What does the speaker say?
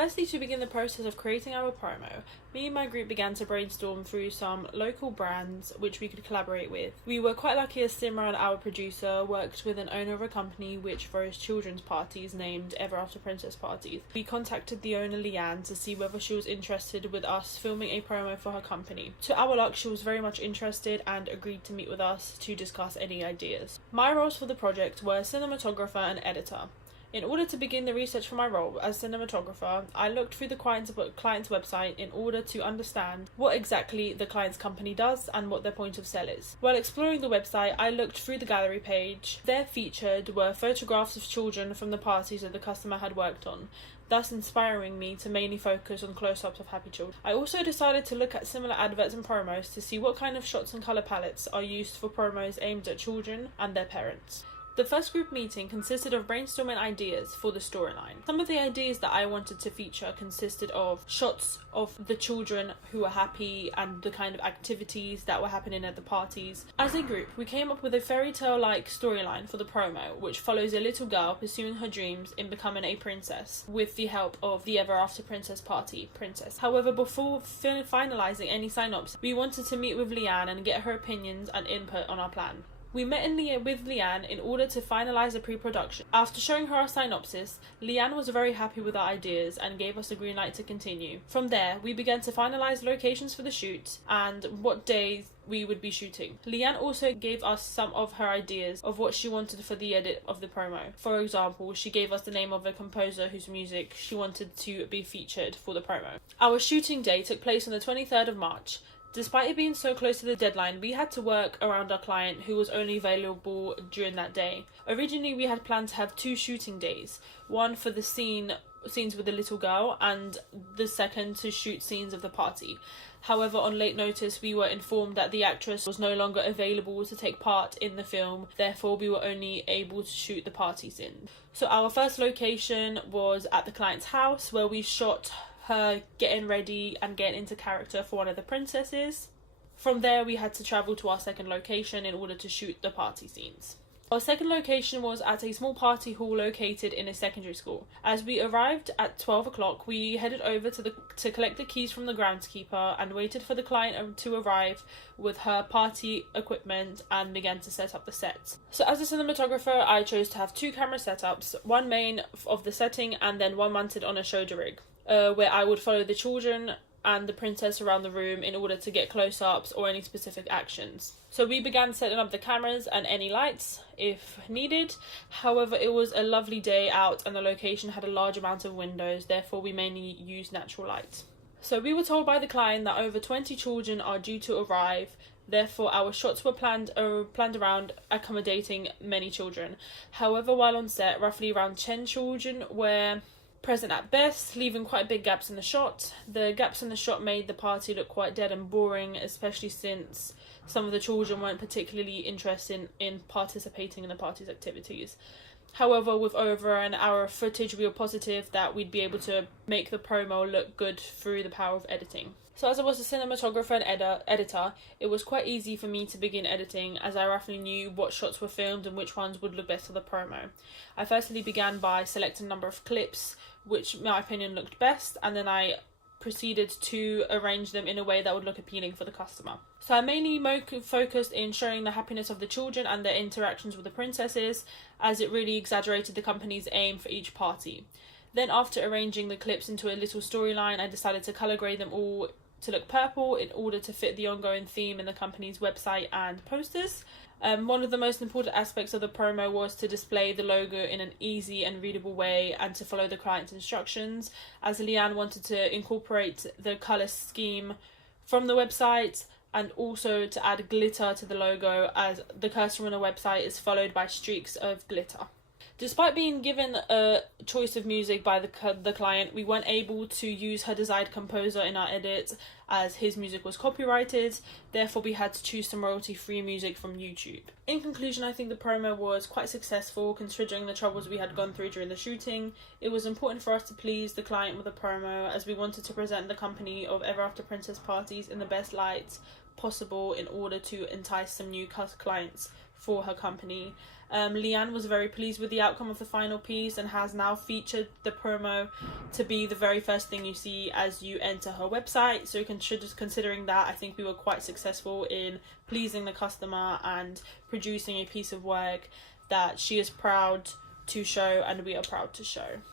Firstly, to begin the process of creating our promo, me and my group began to brainstorm through some local brands which we could collaborate with. We were quite lucky as Simran, our producer, worked with an owner of a company which throws children's parties named Ever After Princess Parties. We contacted the owner Leanne to see whether she was interested with us filming a promo for her company. To our luck, she was very much interested and agreed to meet with us to discuss any ideas. My roles for the project were cinematographer and editor. In order to begin the research for my role as cinematographer, I looked through the client's website in order to understand what exactly the client's company does and what their point of sale is. While exploring the website, I looked through the gallery page. There featured were photographs of children from the parties that the customer had worked on, thus inspiring me to mainly focus on close-ups of happy children. I also decided to look at similar adverts and promos to see what kind of shots and colour palettes are used for promos aimed at children and their parents. The first group meeting consisted of brainstorming ideas for the storyline. Some of the ideas that I wanted to feature consisted of shots of the children who were happy and the kind of activities that were happening at the parties. As a group, we came up with a fairy tale-like storyline for the promo, which follows a little girl pursuing her dreams in becoming a princess with the help of the Ever After Princess Party princess. However, before finalising any synopsis, we wanted to meet with Leanne and get her opinions and input on our plan. We met with Leanne in order to finalise the pre-production. After showing her our synopsis, Leanne was very happy with our ideas and gave us a green light to continue. From there, we began to finalise locations for the shoot and what days we would be shooting. Leanne also gave us some of her ideas of what she wanted for the edit of the promo. For example, she gave us the name of a composer whose music she wanted to be featured for the promo. Our shooting day took place on the 23rd of March. Despite it being so close to the deadline, we had to work around our client who was only available during that day. Originally, we had planned to have 2 shooting days, one for the scenes with the little girl and the second to shoot scenes of the party. However, on late notice, we were informed that the actress was no longer available to take part in the film, therefore we were only able to shoot the party scene. So our first location was at the client's house, where we shot her getting ready and getting into character for one of the princesses. From there, we had to travel to our second location in order to shoot the party scenes. Our second location was at a small party hall located in a secondary school. As we arrived at 12 o'clock, we headed over to collect the keys from the groundskeeper and waited for the client to arrive with her party equipment and began to set up the set. So as a cinematographer, I chose to have 2 camera setups, one main of the setting and then one mounted on a shoulder rig, where I would follow the children and the princess around the room in order to get close-ups or any specific actions. So we began setting up the cameras and any lights if needed. However, it was a lovely day out and the location had a large amount of windows, therefore we mainly used natural light. So we were told by the client that over 20 children are due to arrive, therefore our shots were planned around accommodating many children. However, while on set, roughly around 10 children were present at best, leaving quite big gaps in the shot. The gaps in the shot made the party look quite dead and boring, especially since some of the children weren't particularly interested in participating in the party's activities. However, with over an hour of footage, we were positive that we'd be able to make the promo look good through the power of editing. So as I was a cinematographer and editor, it was quite easy for me to begin editing as I roughly knew what shots were filmed and which ones would look best for the promo. I firstly began by selecting a number of clips which, in my opinion, looked best, and then I proceeded to arrange them in a way that would look appealing for the customer. So I mainly focused in showing the happiness of the children and their interactions with the princesses, as it really exaggerated the company's aim for each party. Then after arranging the clips into a little storyline, I decided to colour grade them all to look purple in order to fit the ongoing theme in the company's website and posters. One of the most important aspects of the promo was to display the logo in an easy and readable way and to follow the client's instructions, as Leanne wanted to incorporate the colour scheme from the website and also to add glitter to the logo, as the cursor on the website is followed by streaks of glitter. Despite being given a choice of music by the client, we weren't able to use her desired composer in our edit as his music was copyrighted, therefore we had to choose some royalty-free music from YouTube. In conclusion, I think the promo was quite successful considering the troubles we had gone through during the shooting. It was important for us to please the client with the promo as we wanted to present the company of Ever After Princess Parties in the best light possible in order to entice some new clients for her company. Leanne was very pleased with the outcome of the final piece and has now featured the promo to be the very first thing you see as you enter her website. So just considering that, I think we were quite successful in pleasing the customer and producing a piece of work that she is proud to show and we are proud to show.